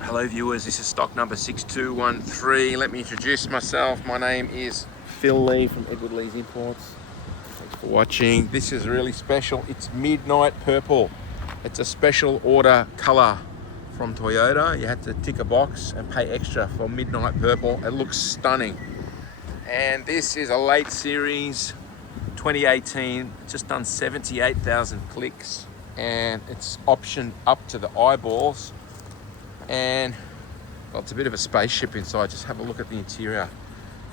Hello viewers, this is stock number 6213. Let me introduce myself. My name is Phil Lee from Edward Lee's Imports. Thanks for watching. This is really special. It's midnight purple. It's a special order color from Toyota. You had to tick a box and pay extra for midnight purple. It looks stunning. And this is a late series 2018. It's just done 78,000 clicks and it's optioned up to the eyeballs. And well, it's a bit of a spaceship inside. Just have a look at the interior.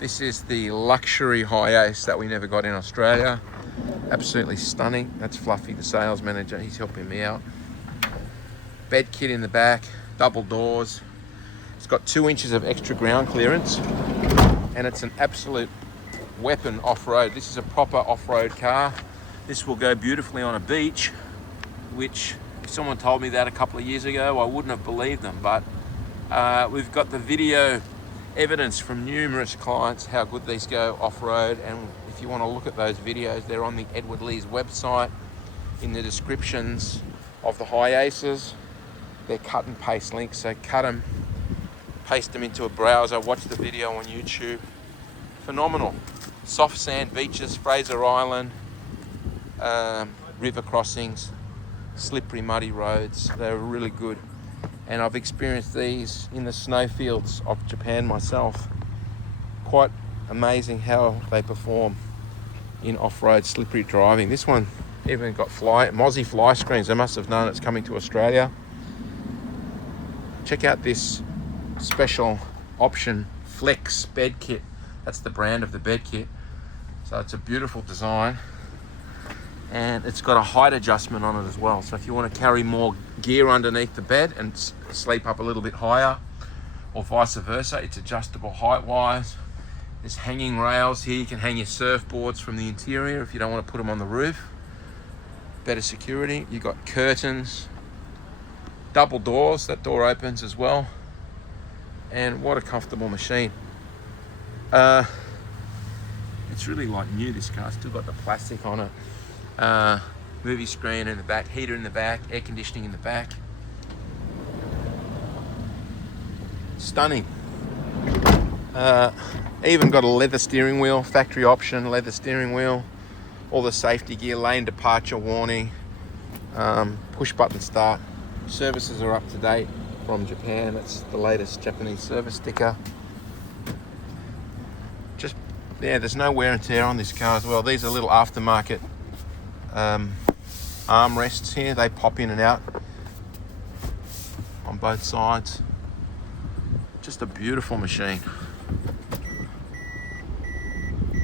This is the luxury Hiace that we never got in Australia. Absolutely stunning. That's Fluffy, the sales manager. He's helping me out. Bed kit in the back, double doors. It's got 2 inches of extra ground clearance, and it's an absolute weapon off-road. This is a proper off-road car. This will go beautifully on a beach, which if someone told me that a couple of years ago, I wouldn't have believed them. But we've got the video evidence from numerous clients how good these go off-road. And if you want to look at those videos, they're on the Edward Lee's website in the descriptions of the Hiaces. They're cut and paste links, so cut them, paste them into a browser, watch the video on YouTube. Phenomenal. Soft sand beaches, Fraser Island, river crossings, slippery muddy roads. They're really good, and I've experienced these in the snowfields of Japan myself. Quite amazing how they perform in off-road slippery driving. This one even got Mozzie fly screens. They must have known it's coming to Australia. Check out this special option Flex bed kit. That's the brand of the bed kit. So it's a beautiful design, and it's got a height adjustment on it as well. So if you want to carry more gear underneath the bed and sleep up a little bit higher, or vice versa, it's adjustable height wise. There's hanging rails here. You can hang your surfboards from the interior if you don't want to put them on the roof. Better security. You've got curtains, double doors. That door opens as well. And what a comfortable machine. It's really like new, this car. Still got the plastic on it. Movie screen in the back, heater in the back, air conditioning in the back. Stunning. Even got a leather steering wheel, factory option leather steering wheel. All the safety gear, lane departure warning, push button start. Services are up to date from Japan. That's the latest Japanese service sticker. Just, yeah, there's no wear and tear on this car as well. These are little aftermarket armrests here. They pop in and out on both sides. Just a beautiful machine.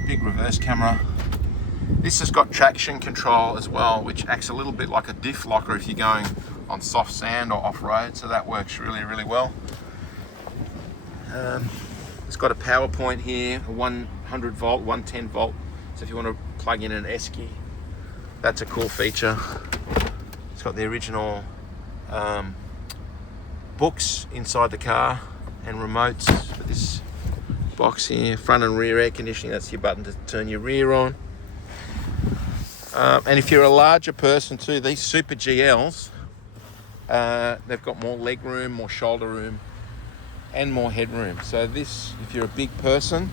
Big reverse camera. This has got traction control as well, which acts a little bit like a diff locker if you're going on soft sand or off-road, so that works really, really well. It's got a power point here, a 100 volt, 110 volt. So if you want to plug in an esky, that's a cool feature. It's got the original books inside the car and remotes for this box here. Front and rear air conditioning, that's your button to turn your rear on. And if you're a larger person too, these Super GLs, they've got more leg room, more shoulder room, and more headroom. So this, if you're a big person,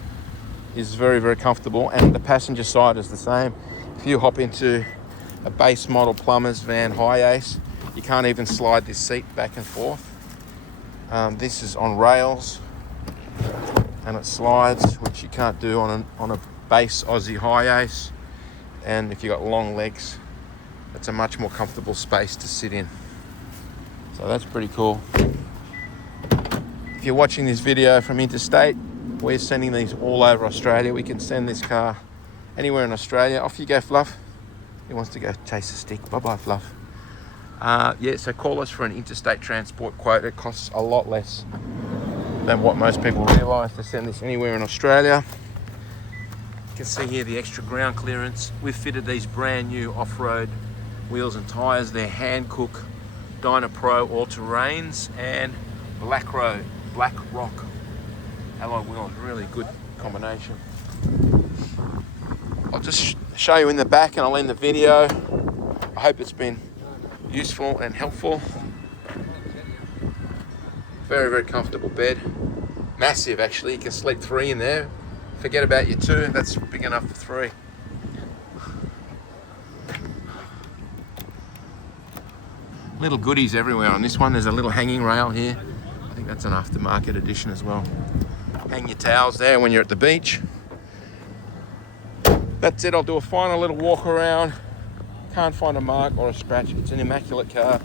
is very, very comfortable. And the passenger side is the same. If you hop into a base model plumber's van Hiace, you can't even slide this seat back and forth. This is on rails and it slides, which you can't do on a base Aussie Hiace. And if you've got long legs, it's a much more comfortable space to sit in. So that's pretty cool. If you're watching this video from interstate, we're sending these all over Australia. We can send this car anywhere in Australia. Off you go, Fluff. He wants to go chase a stick. Bye-bye, Fluff. Yeah, so call us for an interstate transport quote. It costs a lot less than what most people realise to send this anywhere in Australia. You can see here the extra ground clearance. We've fitted these brand new off-road wheels and tyres. They're Hankook Dyna Pro all-terrains and Black Rock alloy wheels. Really good combination. I'll just show you in the back and I'll end the video. I hope it's been useful and helpful. Very, very comfortable bed. Massive, actually. You can sleep 3 in there. Forget about your 2. That's big enough for 3. Little goodies everywhere on this one. There's a little hanging rail here. I think that's an aftermarket edition as well. Hang your towels there when you're at the beach. That's it. I'll do a final little walk around. Can't find a mark or a scratch. It's an immaculate car.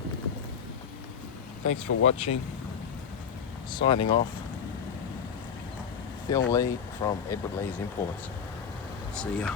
Thanks for watching. Signing off. Phil Lee from Edward Lee's Imports. See ya.